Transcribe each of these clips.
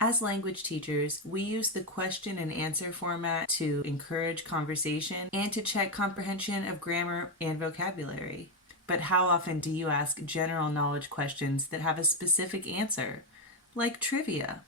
As language teachers, we use the question and answer format to encourage conversation and to check comprehension of grammar and vocabulary. But how often do you ask general knowledge questions that have a specific answer, like trivia?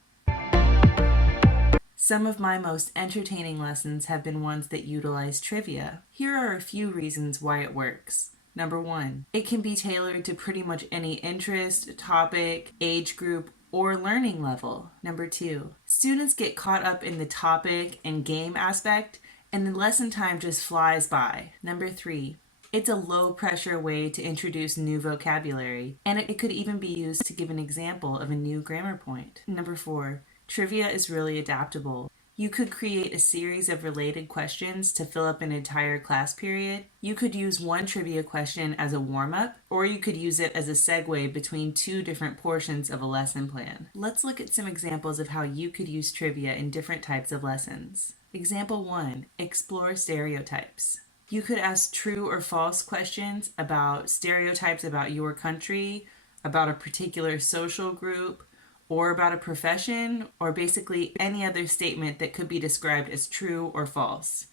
Some of my most entertaining lessons have been ones that utilize trivia. Here are a few reasons why it works. Number one, it can be tailored to pretty much any interest, topic, age group, or learning level. Number two, students get caught up in the topic and game aspect, and the lesson time just flies by. Number three, it's a low pressure way to introduce new vocabulary, and it could even be used to give an example of a new grammar point. Number four, trivia is really adaptable. You could create a series of related questions to fill up an entire class period. You could use one trivia question as a warm-up, or you could use it as a segue between two different portions of a lesson plan. Let's look at some examples of how you could use trivia in different types of lessons. Example 1, explore stereotypes. You could ask true or false questions about stereotypes about your country, about a particular social group, or about a profession, or basically any other statement that could be described as true or false,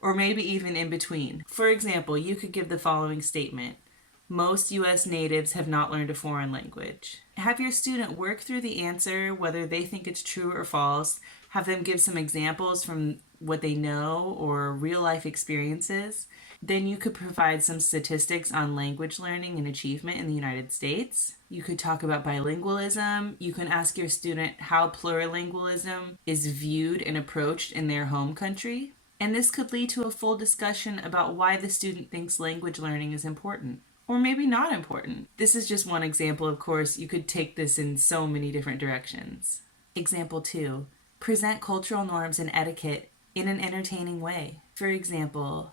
or maybe even in between. For example, you could give the following statement: most U.S. natives have not learned a foreign language. Have your student work through the answer, whether they think it's true or false. Have them give some examples from what they know or real life experiences. Then you could provide some statistics on language learning and achievement in the United States. You could talk about bilingualism. You can ask your student how plurilingualism is viewed and approached in their home country. And this could lead to a full discussion about why the student thinks language learning is important, or maybe not important. This is just one example, of course. You could take this in so many different directions. Example 2, present cultural norms and etiquette in an entertaining way. For example,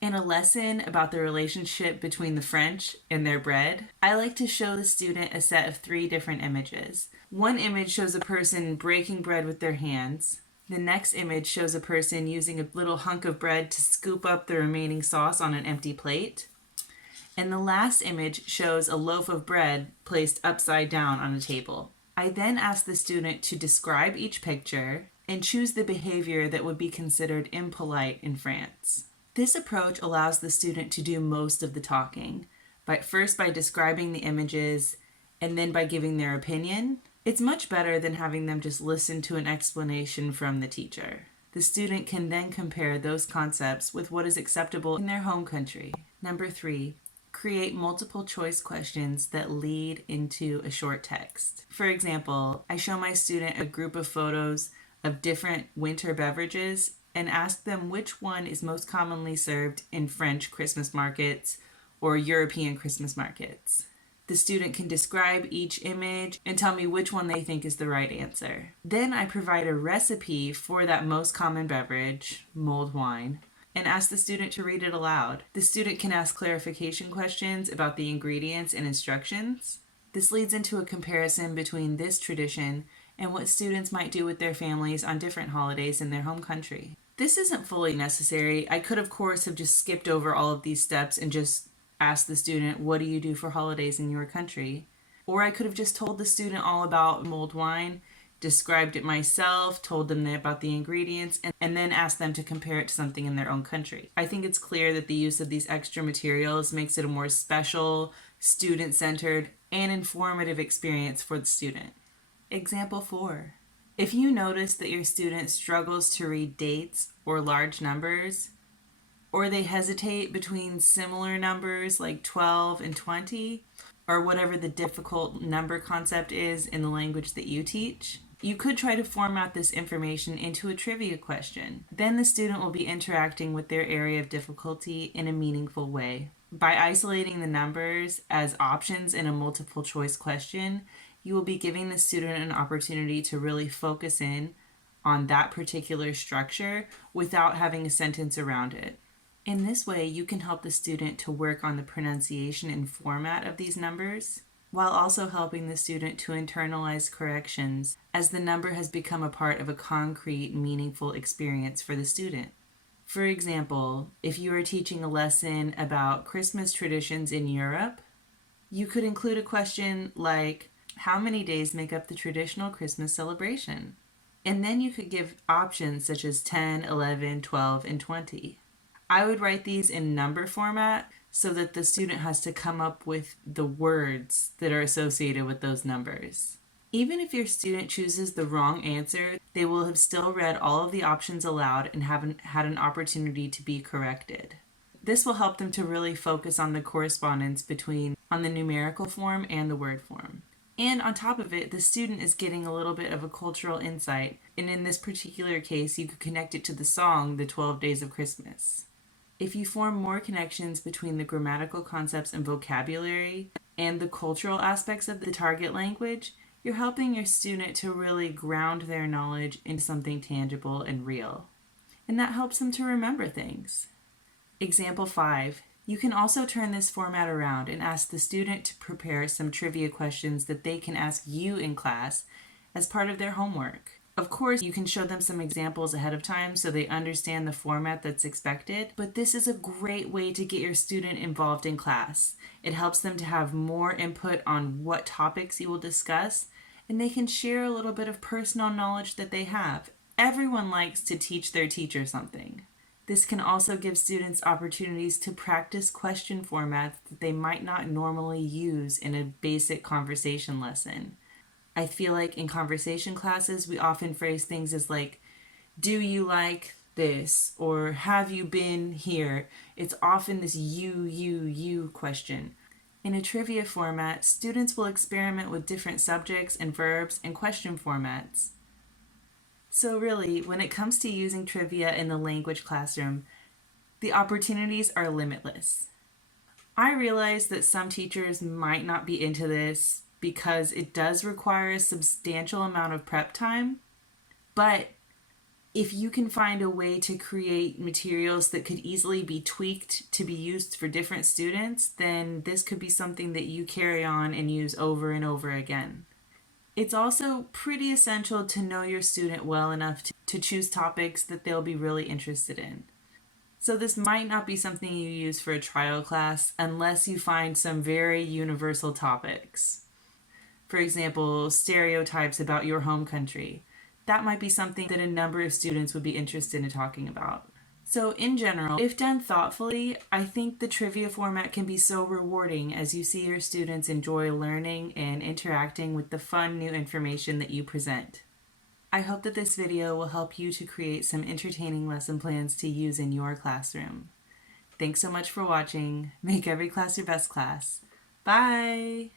in a lesson about the relationship between the French and their bread, I like to show the student a set of 3 different images. One image shows a person breaking bread with their hands. The next image shows a person using a little hunk of bread to scoop up the remaining sauce on an empty plate. And the last image shows a loaf of bread placed upside down on a table. I then ask the student to describe each picture and choose the behavior that would be considered impolite in France. This approach allows the student to do most of the talking, first by describing the images and then by giving their opinion. It's much better than having them just listen to an explanation from the teacher. The student can then compare those concepts with what is acceptable in their home country. Number 3, create multiple choice questions that lead into a short text. For example, I show my student a group of photos of different winter beverages and ask them which one is most commonly served in French Christmas markets or European Christmas markets. The student can describe each image and tell me which one they think is the right answer. Then I provide a recipe for that most common beverage, mulled wine, and ask the student to read it aloud. The student can ask clarification questions about the ingredients and instructions. This leads into a comparison between this tradition and what students might do with their families on different holidays in their home country. This isn't fully necessary. I could, of course, have just skipped over all of these steps and just asked the student, what do you do for holidays in your country? Or I could have just told the student all about mulled wine, described it myself, told them about the ingredients, and then asked them to compare it to something in their own country. I think it's clear that the use of these extra materials makes it a more special, student-centered, and informative experience for the student. Example 4. If you notice that your student struggles to read dates or large numbers, or they hesitate between similar numbers like 12 and 20, or whatever the difficult number concept is in the language that you teach, you could try to format this information into a trivia question. Then the student will be interacting with their area of difficulty in a meaningful way. By isolating the numbers as options in a multiple choice question, you will be giving the student an opportunity to really focus in on that particular structure without having a sentence around it. In this way, you can help the student to work on the pronunciation and format of these numbers, while also helping the student to internalize corrections as the number has become a part of a concrete, meaningful experience for the student. For example, if you are teaching a lesson about Christmas traditions in Europe, you could include a question like, How many days make up the traditional Christmas celebration? And then you could give options such as 10, 11, 12, and 20. I would write these in number format so that the student has to come up with the words that are associated with those numbers. Even if your student chooses the wrong answer, they will have still read all of the options aloud and haven't had an opportunity to be corrected. This will help them to really focus on the correspondence between on the numerical form and the word form. And on top of it, the student is getting a little bit of a cultural insight, and in this particular case, you could connect it to the song, The 12 Days of Christmas. If you form more connections between the grammatical concepts and vocabulary and the cultural aspects of the target language, you're helping your student to really ground their knowledge into something tangible and real. And that helps them to remember things. Example 5. You can also turn this format around and ask the student to prepare some trivia questions that they can ask you in class as part of their homework. Of course, you can show them some examples ahead of time so they understand the format that's expected, but this is a great way to get your student involved in class. It helps them to have more input on what topics you will discuss, and they can share a little bit of personal knowledge that they have. Everyone likes to teach their teacher something. This can also give students opportunities to practice question formats that they might not normally use in a basic conversation lesson. I feel like in conversation classes, we often phrase things as like, do you like this? Or have you been here? It's often this you question. In a trivia format, students will experiment with different subjects and verbs and question formats. So really, when it comes to using trivia in the language classroom, the opportunities are limitless. I realize that some teachers might not be into this because it does require a substantial amount of prep time, but if you can find a way to create materials that could easily be tweaked to be used for different students, then this could be something that you carry on and use over and over again. It's also pretty essential to know your student well enough to choose topics that they'll be really interested in. So this might not be something you use for a trial class unless you find some very universal topics. For example, stereotypes about your home country. That might be something that a number of students would be interested in talking about. So in general, if done thoughtfully, I think the trivia format can be so rewarding as you see your students enjoy learning and interacting with the fun new information that you present. I hope that this video will help you to create some entertaining lesson plans to use in your classroom. Thanks so much for watching. Make every class your best class. Bye!